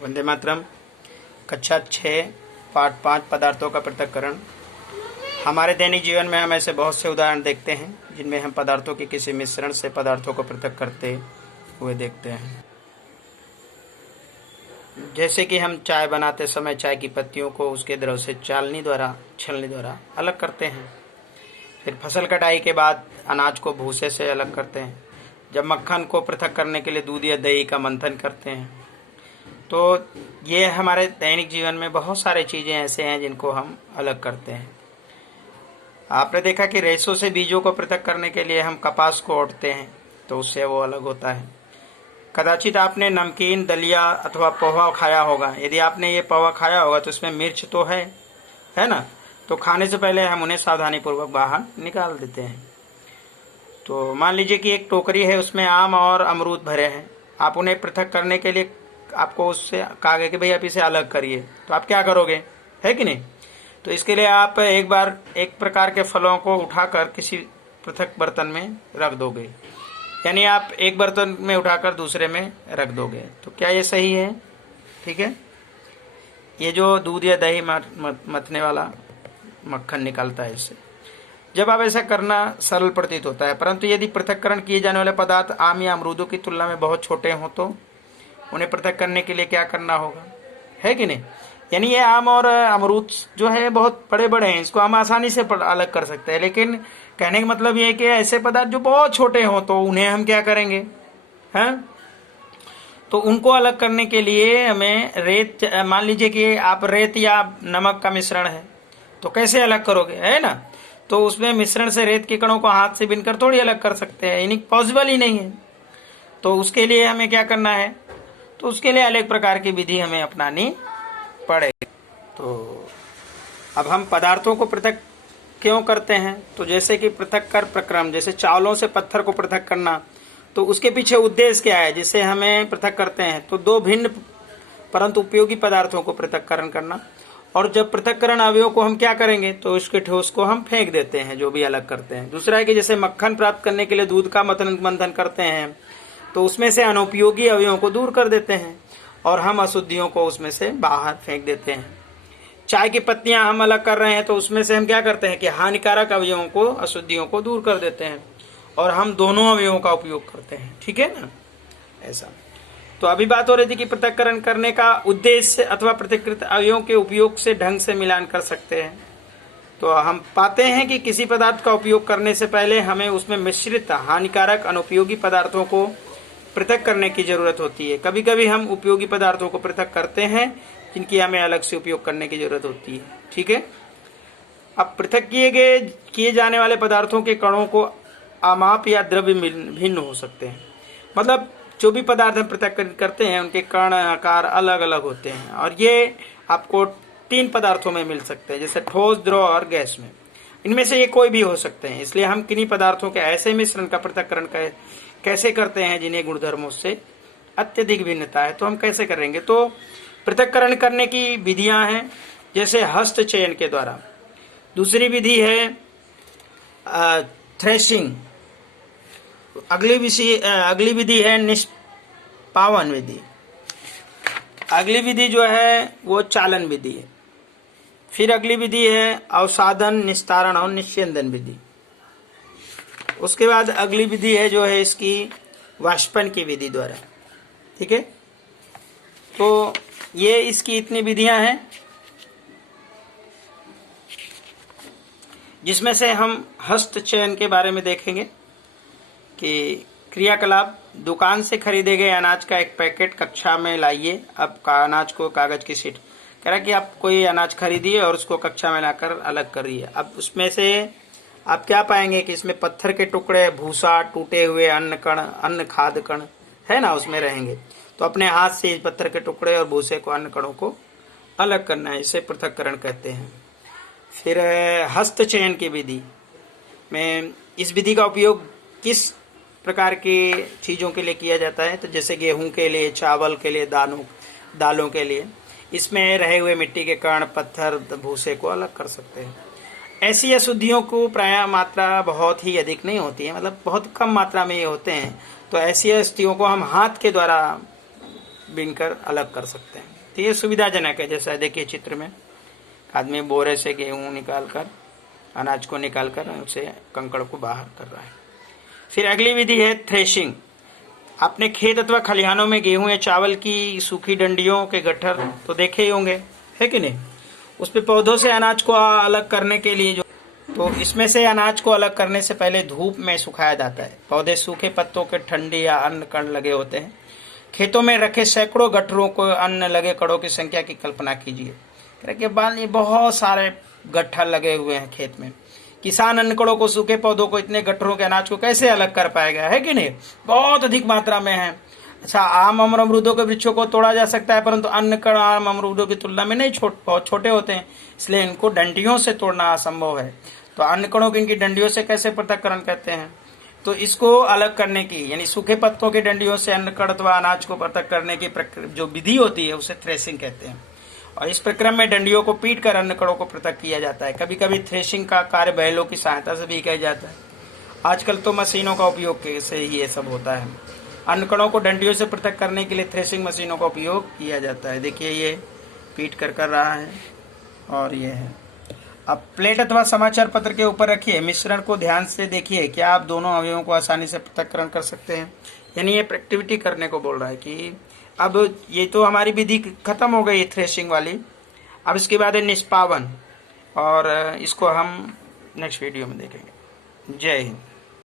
वंदे मातरम। कक्षा 6 पाठ 5 पदार्थों का पृथक्करण। हमारे दैनिक जीवन में हम ऐसे बहुत से उदाहरण देखते हैं जिनमें हम पदार्थों के किसी मिश्रण से पदार्थों को पृथक करते हुए देखते हैं। जैसे कि हम चाय बनाते समय चाय की पत्तियों को उसके द्रव से छलनी द्वारा अलग करते हैं। फिर फसल कटाई के बाद अनाज को भूसे से अलग करते हैं। जब मक्खन को पृथक करने के लिए दूध या दही का मंथन करते हैं। तो ये हमारे दैनिक जीवन में बहुत सारी चीज़ें ऐसे हैं जिनको हम अलग करते हैं। आपने देखा कि रेशों से बीजों को पृथक करने के लिए हम कपास को ओढ़ते हैं तो उससे वो अलग होता है। कदाचित आपने नमकीन, दलिया अथवा पोहा खाया होगा। यदि आपने ये पोहा खाया होगा तो इसमें मिर्च तो है ना। तो खाने से पहले हम उन्हें सावधानीपूर्वक बाहर निकाल देते हैं। तो मान लीजिए कि एक टोकरी है, उसमें आम और अमरूद भरे हैं। आप उन्हें पृथक करने के लिए आपको उससे कहा गया कि भाई आप इसे अलग करिए, तो आप क्या करोगे, है कि नहीं। तो इसके लिए आप एक बार एक प्रकार के फलों को उठाकर किसी पृथक बर्तन में रख दोगे, यानी आप एक बर्तन में उठाकर दूसरे में रख दोगे। तो क्या ये सही है? ठीक है। ये जो दूध या दही मथने वाला मक्खन निकलता है, इससे जब आप ऐसा करना सरल प्रतीत होता है, परंतु यदि पृथक्करण किए जाने वाले पदार्थ आम या अमरूदों की तुलना में बहुत छोटे हों तो उन्हें पृथक करने के लिए क्या करना होगा, है कि नहीं। यानी ये आम और अमरूद जो है बहुत बड़े बड़े हैं, इसको हम आसानी से अलग कर सकते हैं। लेकिन कहने का मतलब ये है कि ऐसे पदार्थ जो बहुत छोटे हों तो उन्हें हम क्या करेंगे, हैं। तो उनको अलग करने के लिए हमें रेत, मान लीजिए कि आप रेत या नमक का मिश्रण है तो कैसे अलग करोगे, है ना। तो उसमें मिश्रण से रेत के कणों को हाथ से बिनकर थोड़ी अलग कर सकते हैं, यानी पॉसिबल ही नहीं है। तो उसके लिए हमें क्या करना है, तो उसके लिए अलग प्रकार की विधि हमें अपनानी पड़ेगी। तो अब हम पदार्थों को पृथक क्यों करते हैं, तो जैसे कि पृथक कर प्रक्रम, जैसे चावलों से पत्थर को पृथक करना, तो उसके पीछे उद्देश्य क्या है जिससे हमें पृथक करते हैं। तो दो भिन्न परंतु उपयोगी पदार्थों को पृथक्करण करना। और जब पृथक्करण अवयवों को हम क्या करेंगे, तो उसके ठोस को हम फेंक देते हैं, जो भी अलग करते हैं। दूसरा है कि जैसे मक्खन प्राप्त करने के लिए दूध का मंथन करते हैं तो उसमें से अनुपयोगी अवयवों को दूर कर देते हैं और हम अशुद्धियों को उसमें से बाहर फेंक देते हैं। चाय की पत्तियां हम अलग कर रहे हैं तो उसमें से हम क्या करते हैं कि हानिकारक अवयवों को, अशुद्धियों को दूर कर देते हैं और हम दोनों अवयवों का उपयोग करते हैं, ठीक है ना। ऐसा तो अभी बात हो रही थी कि पृथक्करण करने का उद्देश्य अथवा पृथक्कृत अवयवों के उपयोग से ढंग से मिलान कर सकते हैं। तो हम पाते हैं कि किसी पदार्थ का उपयोग करने से पहले हमें उसमें मिश्रित हानिकारक अनुपयोगी पदार्थों को पृथक करने की जरूरत होती है। कभी कभी हम उपयोगी पदार्थों को पृथक करते हैं जिनकी हमें अलग से उपयोग करने की जरूरत होती है, ठीक है। अब पृथक किए जाने वाले पदार्थों के कणों को अमाप या द्रव्य भिन्न हो सकते हैं। मतलब जो भी पदार्थ हम पृथक करते हैं उनके कण आकार अलग अलग होते हैं और ये आपको 3 पदार्थों में मिल सकते हैं, जैसे ठोस, द्रव और गैस में। इनमें से ये कोई भी हो सकते हैं। इसलिए हम किन्हीं पदार्थों के ऐसे मिश्रण का पृथक्करण कैसे करते हैं जिन्हें गुणधर्मों से अत्यधिक भिन्नता है। तो हम कैसे करेंगे, तो पृथक्करण करने की विधियां हैं, जैसे हस्त चयन के द्वारा। दूसरी विधि है थ्रेशिंग। अगली विधि है निष्पावन विधि। अगली विधि जो है वो चालन विधि है। फिर अगली विधि है अवसाधन, निस्तारण और निस्यंदन विधि। उसके बाद अगली विधि है जो है इसकी वाष्पन की विधि द्वारा, ठीक है। तो ये इसकी इतनी विधियां हैं जिसमें से हम हस्त चयन के बारे में देखेंगे कि क्रियाकलाप। दुकान से खरीदे गए अनाज का एक पैकेट कक्षा में लाइए। अब अनाज को कागज की शीट, कह रहा कि आप कोई अनाज खरीदिए और उसको कक्षा में लाकर अलग करिए। अब उसमें से आप क्या पाएंगे कि इसमें पत्थर के टुकड़े, भूसा, टूटे हुए अन्न कण, अन्न खाद कण, है ना, उसमें रहेंगे। तो अपने हाथ से इस पत्थर के टुकड़े और भूसे को, अन्न कणों को अलग करना है, इसे पृथक्करण कहते हैं। फिर हस्त चयन की विधि में इस विधि का उपयोग किस प्रकार की चीज़ों के लिए किया जाता है, तो जैसे गेहूं के लिए, चावल के लिए, दालों के लिए। इसमें रहे हुए मिट्टी के कण, पत्थर, भूसे को अलग कर सकते हैं। ऐसी अशुद्धियों को प्रायः मात्रा बहुत ही अधिक नहीं होती है, मतलब बहुत कम मात्रा में ये होते हैं। तो ऐसी अशुद्धियों को हम हाथ के द्वारा बीनकर अलग कर सकते हैं। तो ये सुविधाजनक है। जैसा देखिए चित्र में आदमी बोरे से गेहूं निकालकर, अनाज को निकालकर उसे कंकड़ को बाहर कर रहा है। फिर अगली विधि है थ्रेशिंग। आपने खेत अथवा खलिहानों में गेहूं या चावल की सूखी डंडियों के गट्ठर तो देखे ही होंगे, है कि नहीं। उस पे पौधों से अनाज को अलग करने के लिए तो इसमें से अनाज को अलग करने से पहले धूप में सुखाया जाता है। पौधे सूखे पत्तों के ठंडी या अन्य कण लगे होते हैं। खेतों में रखे सैकड़ों गट्ठरों को अन्य लगे कणों की संख्या की कल्पना कीजिए। के बाद ये बहुत सारे गट्ठर लगे हुए हैं खेत में। किसान अन्य कणों को, सूखे पौधों को, इतने गट्ठरों के अनाज को कैसे अलग कर पाएगा, है कि नहीं। बहुत अधिक मात्रा में है। अच्छा, आम और अमरूदों के वृक्षों को तोड़ा जा सकता है, परंतु अन्य कण आम अमरूदों की तुलना में नहीं बहुत छोटे होते हैं, इसलिए इनको डंडियों से तोड़ना असंभव है। तो अन्य कणों की इनकी डंडियों से कैसे पृथक्करण करते हैं। तो इसको अलग करने की, यानी सूखे पत्तों की डंडियों से अन्न कण अथवा अनाज को पृथक करने की जो विधि होती है उसे थ्रेसिंग कहते हैं। और इस प्रक्रम में डंडियों को पीट कर अन्य कणों को पृथक किया जाता है। कभी कभी थ्रेशिंग का कार्य बैलों की सहायता से भी किया जाता है। आजकल तो मशीनों का उपयोग से ही ये सब होता है। अन्य कणों को डंडियों से पृथक करने के लिए थ्रेशिंग मशीनों का उपयोग किया जाता है। देखिए ये पीट कर रहा है और ये है। अब प्लेट अथवा समाचार पत्र के ऊपर रखिए, मिश्रण को ध्यान से देखिए। क्या आप दोनों अवयवों को आसानी से पृथक्करण कर सकते हैं। यानी ये एक्टिविटी करने को बोल रहा है कि अब ये तो हमारी विधि खत्म हो गई थ्रेशिंग वाली। अब इसके बाद है निष्पावन, और इसको हम नेक्स्ट वीडियो में देखेंगे। जय हिंद।